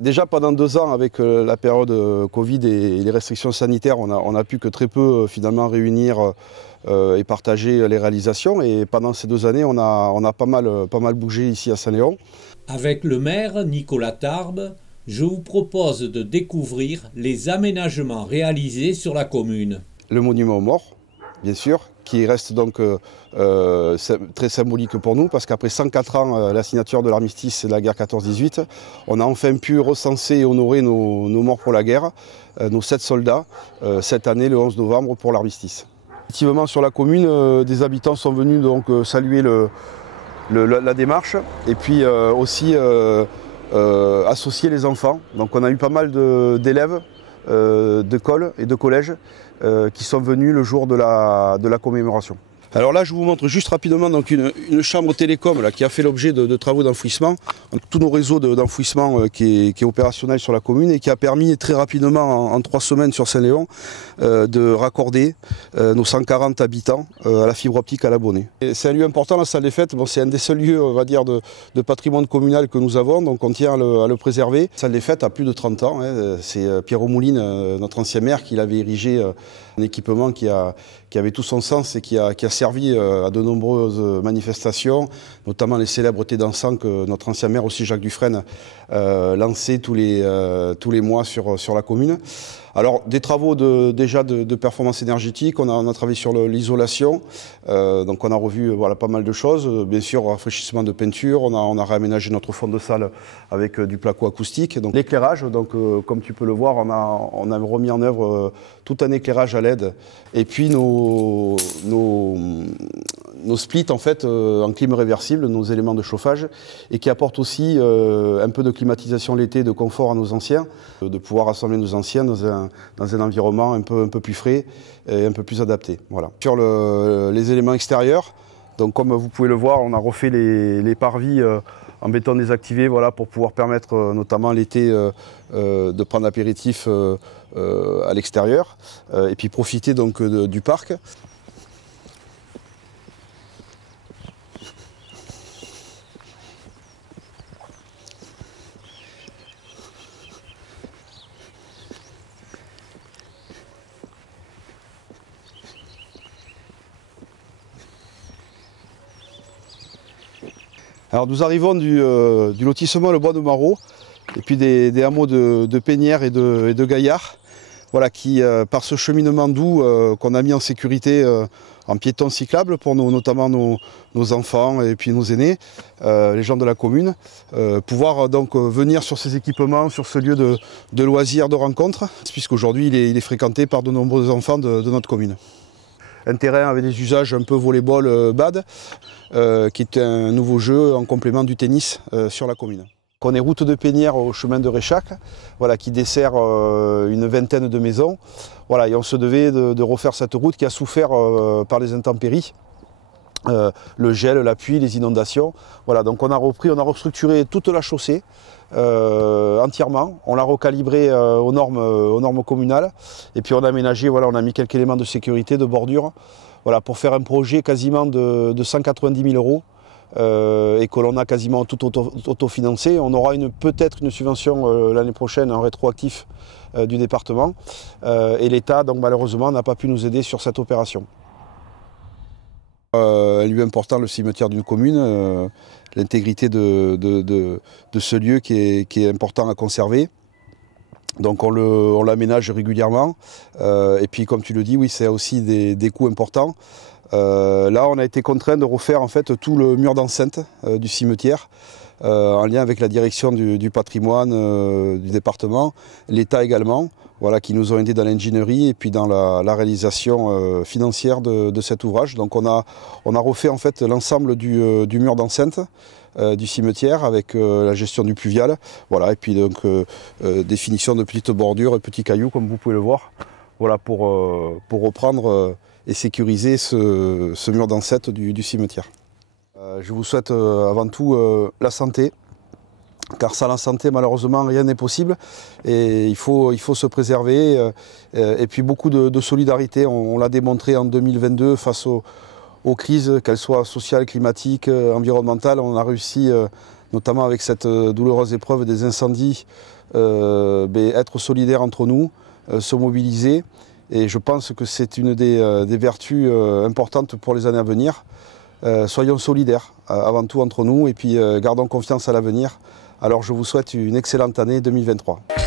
Déjà pendant 2 ans, avec la période Covid et les restrictions sanitaires, on a pu que très peu finalement réunir et partager les réalisations. Et pendant ces 2 années, on a pas mal bougé ici à Saint-Léon. Avec le maire Nicolas Tarbes, je vous propose de découvrir les aménagements réalisés sur la commune. Le monument aux morts, bien sûr, qui reste donc très symbolique pour nous, parce qu'après 104 ans, la signature de l'armistice de la guerre 14-18, on a enfin pu recenser et honorer nos morts pour la guerre, nos 7 soldats, cette année, le 11 novembre, pour l'armistice. Effectivement, sur la commune, des habitants sont venus donc saluer la démarche, et puis aussi associer les enfants. Donc on a eu pas mal d'élèves d'écoles et de collèges qui sont venus le jour de la commémoration. Alors là, je vous montre juste rapidement donc une chambre télécom là, qui a fait l'objet de travaux d'enfouissement. Tous nos réseaux d'enfouissement qui est opérationnel sur la commune et qui a permis très rapidement, en 3 semaines sur Saint-Léon, de raccorder nos 140 habitants à la fibre optique à l'abonné. C'est un lieu important, la salle des fêtes. Bon, c'est un des seuls lieux, on va dire, de patrimoine communal que nous avons, donc on tient à le préserver. La salle des fêtes a plus de 30 ans. Hein. C'est Pierrot Mouline, notre ancien maire, qui l'avait érigé, un équipement qui avait tout son sens et qui a servi à de nombreuses manifestations, notamment les célèbres thés dansants que notre ancien maire aussi, Jacques Dufresne, lançait tous les mois sur la commune. Alors des travaux déjà de performance énergétique, on a travaillé sur l'isolation, donc on a revu pas mal de choses, bien sûr rafraîchissement de peinture, on a réaménagé notre fond de salle avec du placo acoustique. Donc l'éclairage, donc comme tu peux le voir, on a remis en œuvre tout un éclairage à LED, et puis nos splits en fait en clim réversible, nos éléments de chauffage, et qui apportent aussi un peu de climatisation l'été, de confort à nos anciens, de pouvoir rassembler nos anciens dans un environnement un peu plus frais et un peu plus adapté. Voilà. Sur les éléments extérieurs, donc comme vous pouvez le voir, on a refait les parvis en béton désactivé, voilà, pour pouvoir permettre notamment l'été de prendre l'apéritif à l'extérieur et puis profiter donc du parc. Alors nous arrivons du lotissement Le Bois de Marot, et puis des hameaux de Pénières et de Gaillard, voilà, qui par ce cheminement doux qu'on a mis en sécurité en piéton cyclable pour notamment nos enfants et puis nos aînés, les gens de la commune, pouvoir donc venir sur ces équipements, sur ce lieu de loisirs, de rencontres, puisqu'aujourd'hui il est fréquenté par de nombreux enfants de notre commune. Un terrain avec des usages un peu volleyball bad, qui est un nouveau jeu en complément du tennis sur la commune. On est route de Pénières au chemin de Réchac, voilà, qui dessert une vingtaine de maisons. Voilà, et on se devait de refaire cette route qui a souffert par les intempéries, le gel, la pluie, les inondations. Voilà, donc on a restructuré toute la chaussée entièrement. On l'a recalibré aux normes communales. Et puis on a aménagé, voilà, on a mis quelques éléments de sécurité, de bordure, voilà, pour faire un projet quasiment de 190 000 € et que l'on a quasiment tout autofinancé. On aura peut-être une subvention l'année prochaine, un rétroactif du département. Et l'État, donc malheureusement, n'a pas pu nous aider sur cette opération. Un lieu important, le cimetière d'une commune, l'intégrité de ce lieu qui est important à conserver. Donc on l'aménage régulièrement. Et puis comme tu le dis, oui, c'est aussi des coûts importants. Là, on a été contraint de refaire en fait tout le mur d'enceinte du cimetière, en lien avec la direction du patrimoine du département, l'État également, voilà, qui nous ont aidés dans l'ingénierie et puis dans la réalisation financière de cet ouvrage. Donc on a refait en fait l'ensemble du mur d'enceinte du cimetière avec la gestion du pluvial, voilà, et puis donc définition de petites bordures et petits cailloux comme vous pouvez le voir, voilà, pour reprendre et sécuriser ce mur d'enceinte du cimetière. Je vous souhaite avant tout la santé, car sans la santé, malheureusement, rien n'est possible. Et il faut se préserver. Et puis beaucoup de solidarité. On l'a démontré en 2022 face aux crises, qu'elles soient sociales, climatiques, environnementales. On a réussi notamment avec cette douloureuse épreuve des incendies, être solidaires entre nous, se mobiliser. Et je pense que c'est une des vertus importantes pour les années à venir. Soyons solidaires avant tout entre nous et puis gardons confiance à l'avenir. Alors je vous souhaite une excellente année 2023.